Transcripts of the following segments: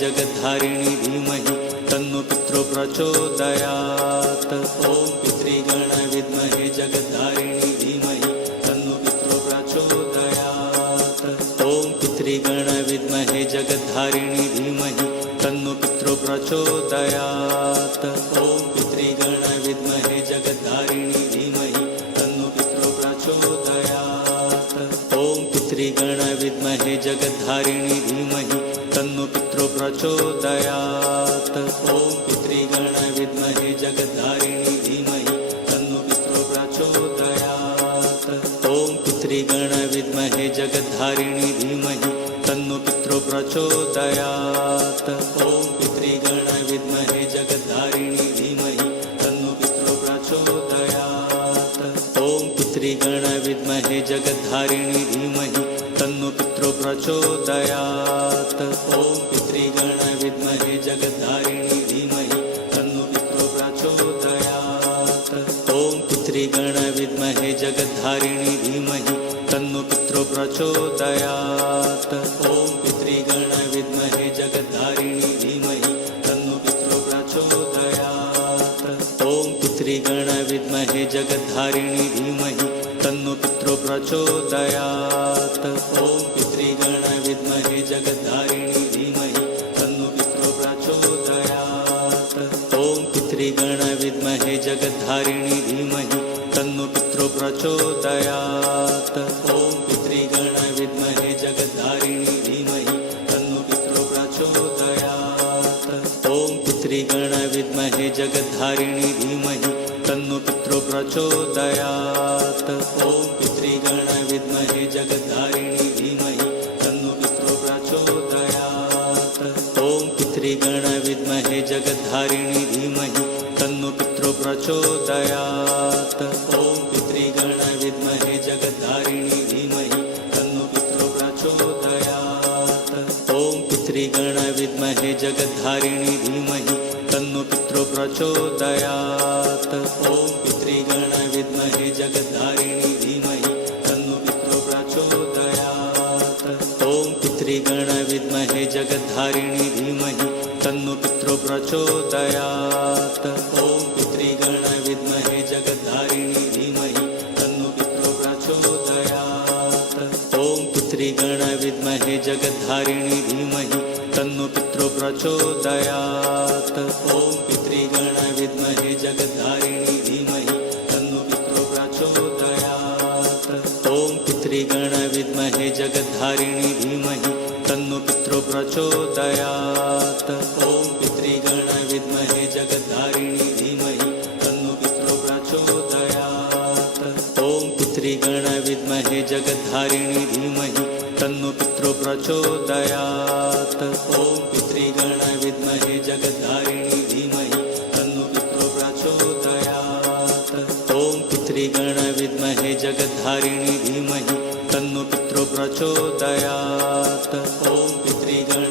जगद्धारिणी धीमहि तन्नो पितरो प्रचोदयात्। ॐ पितृगण विद्महे जगद्धारिणी धीमहि तन्नो पितरो प्रचोदयात्। ॐ पितृगण विद्महे जगद्धारिणी धीमहि तन्नो पितरो प्रचोदयात्। ॐ पितृगण विद्महे जगद्धारिणी धीमहि तन्नो पितरो प्रचोदयात्। ॐ पितृगण विद्महे जगद्धारिणी धीमहि तन्नो पितरो प्रचोदयात्। ॐ पितृगण विद्महे जगद्धारिणी धीमहि तन्नो पितरो प्रचोदयात्। ॐ पितृगण विद्महे जगद्धारिणी धीमहि तन्नो पितरो प्रचोदयात्। ॐ पितृगण विद्महे जगद्धारिणी धीमहि तन्नो पितरो प्रचोदयात्। ॐ पितृगण विद्महे जगद्धारिणी धीमहि तन्नो पितरो प्रचोदयात्। ॐ पितृगण विद्महे जगद्धारिणी धीमहि तन्नो पितरो प्रचोदयात्। ॐ पितृगण विद्महे जगद्धारिणी धीमहि तन्नो पितरो प्रचोदयात्। ॐ पितृगण विद्महे जगद्धारिणी धीमहि तन्नो पितरो प्रचोदयात्। ॐ पितृगण विद्महे जगद्धारिणी धीमहि तन्नो पितरो प्रचोदयात्। ॐ पितृगण विद्महे जगद्धारिणी धीमहि तन्नो पितरो प्रचोदयात्। ॐ पितृगण विद्महे जगद्धारिणी धीमहि तन्नो पितरो प्रचोदयात्। ॐ पितृगण विद्महे जगद्धारिणी धीमहि तन्नो पितरो प्रचोदयात्। ॐ पितृगण विद्महे जगद्धारिणी धीमहि तन्नो पितरो प्रचोदयात्। ॐ पितृगण विद्महे जगद्धारिणी धीमहि तन्नो पितरो प्रचोदयात्। ॐ पितृगण विद्महे जगद्धारिणी धीमहि तन्नो पितरो प्रचोदयात्। ॐ पितृगण विद्महे जगद्धारिणी धीमहि तन्नो पितरो प्रचोदयात्। ॐ पितृगण विद्महे जगद्धारिणी धीमहि तन्नो पितरो प्रचोदयात्। ॐ पितृगण विद्महे जगद्धारिणी धीमहि तन्नो पितरो प्रचोदयात्। ॐ पितृगण विद्महे जगद्धारिणी धीमहि तन्नो पितरो प्रचोदयात्। ॐ पितृगण विद्महे जगद्धारिणी धीमहि तन्नो पितरो प्रचोदयात्। ॐ पितृगण विद्महे जगद्धारिणी धीमहि तन्नो पितरो प्रचोदयात्। ॐ पितृगण विद्महे जगद्धारिणी धीमहि तन्नो पितरो प्रचोदयात्। ॐ पितृगण विद्महे जगद्धारिणी धीमहि तन्नो पितरो प्रचोदयात्। ॐ पितृगण विद्महे जगद्धारिणी धीमहि तन्नो पितरो प्रचोदयात्। ॐ पितृगण विद्महे जगद्धारिणी धीमहि तन्नो पितरो प्रचोदयात्। ॐ पितृगण विद्महे जगद्धारिणी धीमहि तन्नो पितरो प्रचोदयात्। ॐ पितृगण विद्महे जगद्धारिणी धीमहि तन्नो पितरो प्रचोदयात्। ॐ पितृगण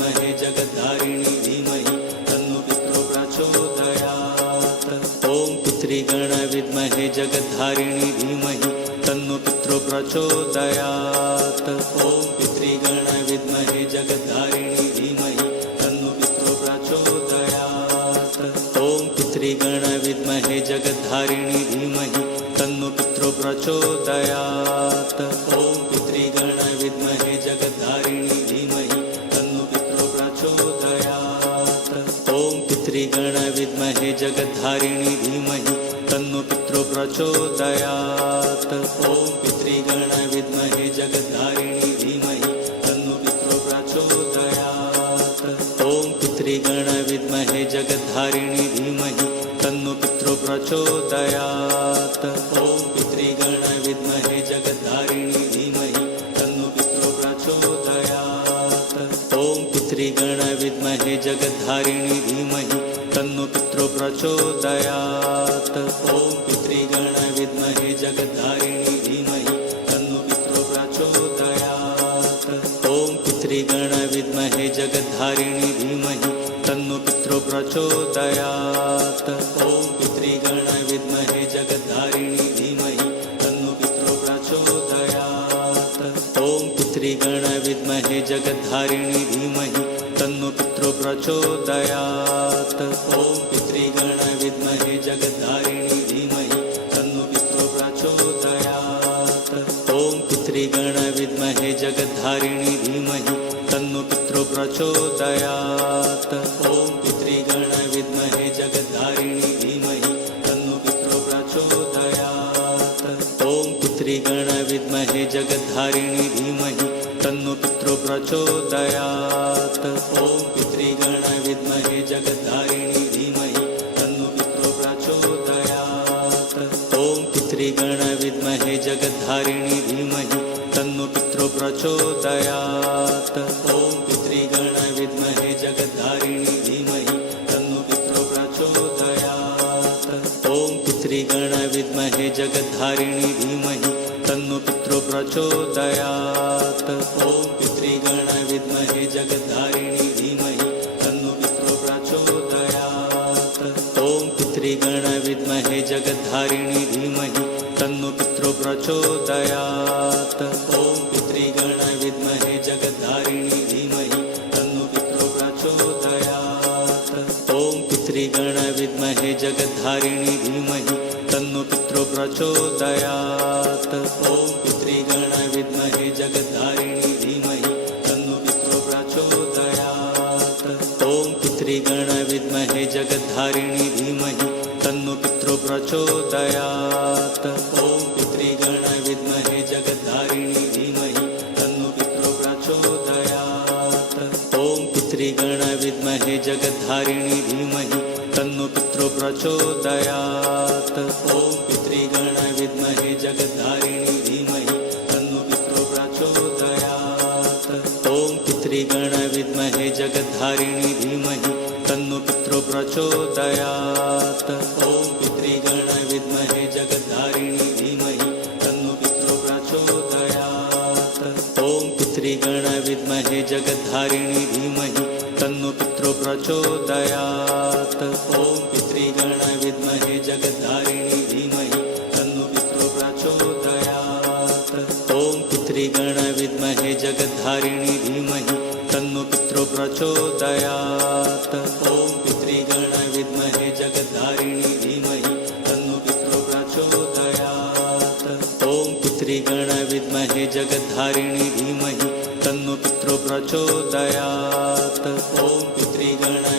विद्महे जगद्धारिणी धीमहि तन्नो पितरो प्रचोदयात्। ॐ पितृगण विद्महे जगद्धारिणी धीमहि तन्नो पितरो प्रचोदयात्। ॐ पितृगण विद्महे जगद्धारिणी धीमहि तन्नो पितरो प्रचोदयात्। ॐ पितृगण विद्महे जगद्धारिणी धीमहि तन्नो पितरो प्रचोदयात्। ॐ पितृगण विद्महे जगद्धारिणी धीमहि तन्नो पितरो प्रचोदयात्। ॐ पितृगण विद्महे जगद्धारिणी धीमहि तन्नो पितरो प्रचोदयात्। ॐ पितृगण विद्महे जगद्धारिणी धीमहि तन्नो पितरो प्रचोदयात्। ॐ पितृगण विद्महे जगद्धारिणी धीमहि तन्नो पितरो प्रचोदयात्। ॐ पितृगण विद्महे जगद्धारिणी धीमहि तन्नो पितरो प्रचोदयात्। ॐ पितृगण विद्महे जगद्धारिणी धीमहि तन्नो पितरो प्रचोदयात्। ॐ पितृगण विद्महे जगद्धारिणी धीमहि तन्नो पितरो प्रचोदयात्। ॐ पितृगण विद्महे जगद्धारिणी धीमहि तन्नो पितरो प्रचोदयात्। ॐ पितृगण विद्महे जगद्धारिणी धीमहि तन्नो पितरो प्रचोदयात्। ॐ पितृगण विद्महे जगद्धारिणी धीमहि तन्नो पितरो प्रचोदयात् ॐ पितृगण विद्महे जगद्धारिणी धीमहि तन्नो पितरो प्रचोदयात् ॐ पितृगण विद्महे जगद्धारिणी धीमहि तन्नो पितरो प्रचोदयात् ॐ पितृगण विद्महे जगद्धारिणी धीमहि तन्नो पितरो प्रचोदयात् ॐ पितृगण विद्महे जगद्धारिणी धीमहि तन्नो पितरो प्रचोदयात् ॐ पितृगण विद्महे जगद्धारिणी धीमहि तन्नो पितरो प्रचोदयात् ॐ पितृगण विद्महे जगद्धारिणी धीमहि तन्नो पितरो प्रचोदयात् ॐ पितृगण विद्महे जगद्धारिणी धीमहि तन्नो पितरो प्रचोदयात् ॐ पितृगण विद्महे जगद्धारिणी धीमहि तन्नो पितरो प्रचोदयात् ॐ पितृगण विद्महे जगद्धारिणी धीमहि तन्नो पितरो प्रचोदयात् ॐ पितृगण विद्महे जगद्धारिणी धीमहि तन्नो पितरो प्रचोदयात् ॐ पितृगण विद्महे जगद्धारिणी धीमहि तन्नो पितरो प्रचोदयात् ॐ पितृगण विद्महे जगद्धारिणी धीमहि तन्नो पितरो प्रचोदयात् ॐ पितृगण विद्महे जगद्धारिणी धीमहि तन्नो पितरो प्रचोदयात् ॐ पितृगण विद्महे जगद्धारिणी धीमहि तन्नो पितरो प्रचोदयात् ॐ पितृगण विद्महे जगद्धारिणी धीमहि तन्नो पितरो प्रचोदयात् ॐ पितृगण विद्महे जगद्धारिणी धीमहि तन्नो पितरो प्रचोदयात् ॐ पितृगण विद्महे जगद्धारिणी धीमहि तन्नो पितरो प्रचोदयात् ॐ पितृगण विद्महे जगद्धारिणी धीमहि तन्नो पितरो प्रचोदयात् ॐ पितृगण विद्महे जगद्धारिणी धीमहि तन्नो पितरो प्रचोदयात् ॐ पितृगण विद्महे जगद्धारिणी धीमहि तन्नो पितरो प्रचोदयात् ॐ पितृगण विद्महे जगद्धारिणी धीमहि तन्नो पितरो प्रचोदयात् ॐ पितृगण विद्महे जगद्धारिणी धीमहि तन्नो पितरो प्रचोदयात् ॐ पितृगण विद्महे जगद्धारिणी धीमहि तन्नो पितरो प्रचोदयात् ॐ पितृगण विद्महे जगद्धारिणी धीमहि तन्नो पितरो प्रचोदयात् ॐ पितृगण विद्महे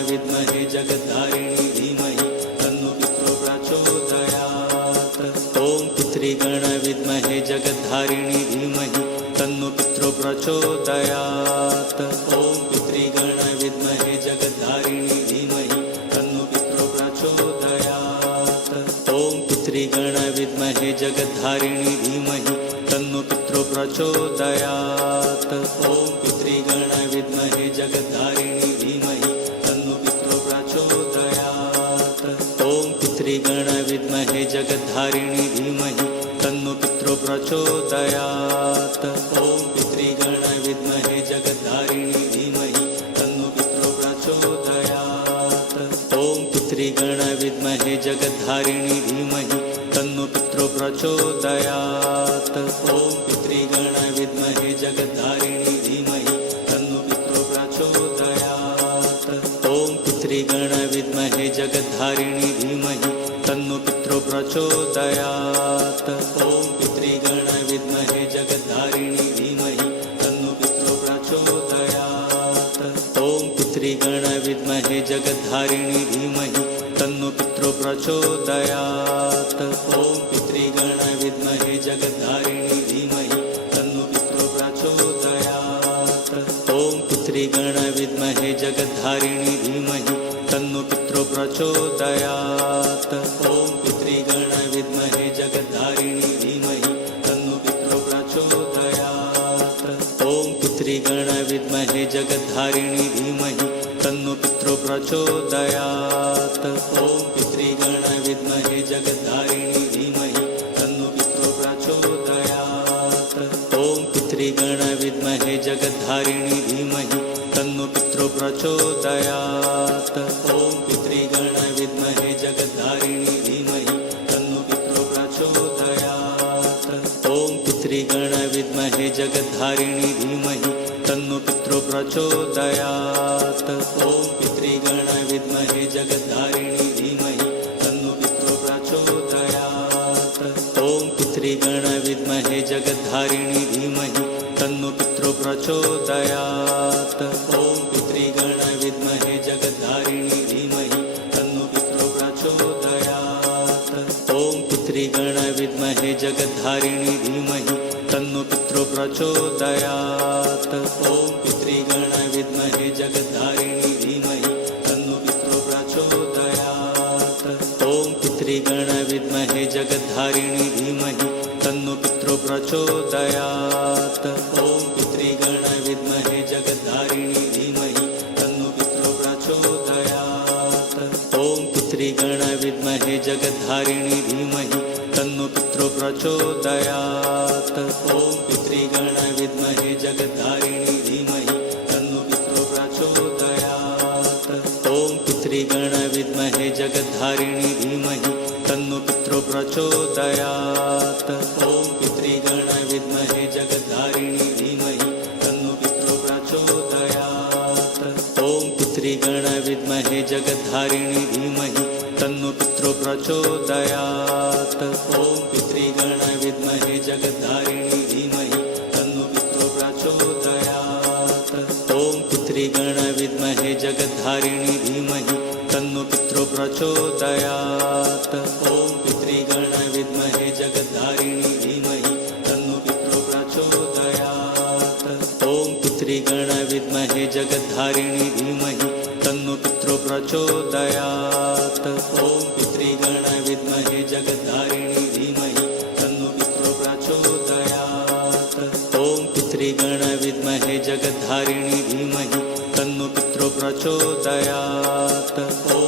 जगद्धारिणी धीमहि तन्नो पितरो प्रचोदयात् ॐ पितृगण विद्महे जगद्धारिणी धीमहि तन्नो पितरो प्रचोदयात् ॐ पितृगण विद्महे जगद्धारिणी धीमहि तन्नो पितरो प्रचोदयात् ॐ पितृगण विद्महे जगद्धारिणी धीमहि तन्नो पितरो प्रचोदयात् ॐ पितृगण विद्महे जगद्धारिणी धीमहि तन्नो पितरो प्रचोदयात् ॐ पितृगण विद्महे जगद्धारिणी धीमहि तन्नो पितरो प्रचोदयात् ॐ पितृगण विद्महे जगद्धारिणी धीमहि तन्नो पितरो प्रचोदयात् ॐ पितृगण विद्महे जगद्धारिणी धीमहि तन्नो पितरो प्रचोदयात् ॐ पितृगण विद्महे जगद्धारिणी धीमहि तन्नो पितरो प्रचोदयात् ॐ पितृगण विद्महे जगद्धारिणी धीमहि तन्नो पितरो प्रचोदयात् ॐ पितृगण विद्महे जगद्धारिणी धीमहि तन्नो पितरो प्रचोदयात् ॐ पितृगण विद्महे जगद्धारिणी धीमहि तन्नो पितरो प्रचोदयात् ॐ पितृगण विद्महे जगद्धारिणी धीमहि तन्नो पितरो प्रचोदयात् ॐ पितृगण विद्महे जगद्धारिणी धीमहि तन्नो पितरो प्रचोदयात् ॐ पितृगण विद्महे जगद्धारिणी धीमहि तन्नो पितरो प्रचोदयात् ॐ पितृगण विद्महे जगद्धारिणी धीमहि तन्नो पितरो प्रचोदयात् ॐ पितृगण विद्महे जगद्धारिणी धीमहि तन्नो पितरो प्रचोदयात् ॐ पितृगण विद्महे जगद्धारिणी धीमहि तन्नो पितरो प्रचोदयात् ॐ पितृगण विद्महे जगद्धारिणी धीमहि तन्नो पितरो प्रचोदयात् ॐ पितृगण विद्महे जगद्धारिणी धीमहि तन्नो पितरो प्रचोदयात् ॐ पितृगण विद्महे जगद्धारिणी धीमहि तन्नो पितरो प्रचोदयात् ॐ पितृगण विद्महे जगद्धारिणी धीमहि तन्नो पितरो प्रचोदयात् ॐ पितृगण विद्महे जगद्धारिणी धीमहि तन्नो पितरो प्रचोदयात् ॐ पितृगण विद्महे जगद्धारिणी धीमहि तन्नो पितरो प्रचोदयात् ॐ पितृगण विद्महे जगद्धारिणी धीमहि तन्नो पितरो प्रचोदयात् ॐ पितृगण विद्महे जगद्धारिणी धीमहि तन्नो पितरो प्रचोदयात् ॐ पितृगण विद्महे जगद्धारिणी धीमहि तन्नो पितरो प्रचोदयात् ॐ पितृगण विद्महे जगद्धारिणी धीमहि तन्नो पितरो प्रचोदयात् ॐ पितृगण विद्महे जगद्धारिणी धीमहि तन्नो पितरो प्रचोदयात् ॐ पितृगण विद्महे जगद्धारिणी धीमहि तन्नो पितरो प्रचोदयात् ॐ पितृगण विद्महे जगद्धारिणी धीमहि तन्नो पितरो प्रचोदयात् ॐ पितृगण विद्महे जगद्धारिणी धीमहि तन्नो पितरो प्रचोदयात् ॐ पितृगण विद्महे जगद्धारिणी धीमहि तन्नो पितरो प्रचोदयात् ॐ पितृगण विद्महे जगद्धारिणी धीमहि तन्नो पितरो प्रचोदयात् ॐ पितृगण विद्महे जगद्धारिणी धीमहि तन्नो पितरो प्रचोदयात् ॐ पितृगण विद्महे जगद्धारिणी धीमहि तन्नो पितरो प्रचोदयात् ॐ पितृगण विद्महे जगद्धारिणी धीमहि तन्नो पितरो प्रचोदयात् ॐ पितृगण विद्महे जगद्धारिणी धीमहि तन्नो पितरो प्रचोदयात् ॐ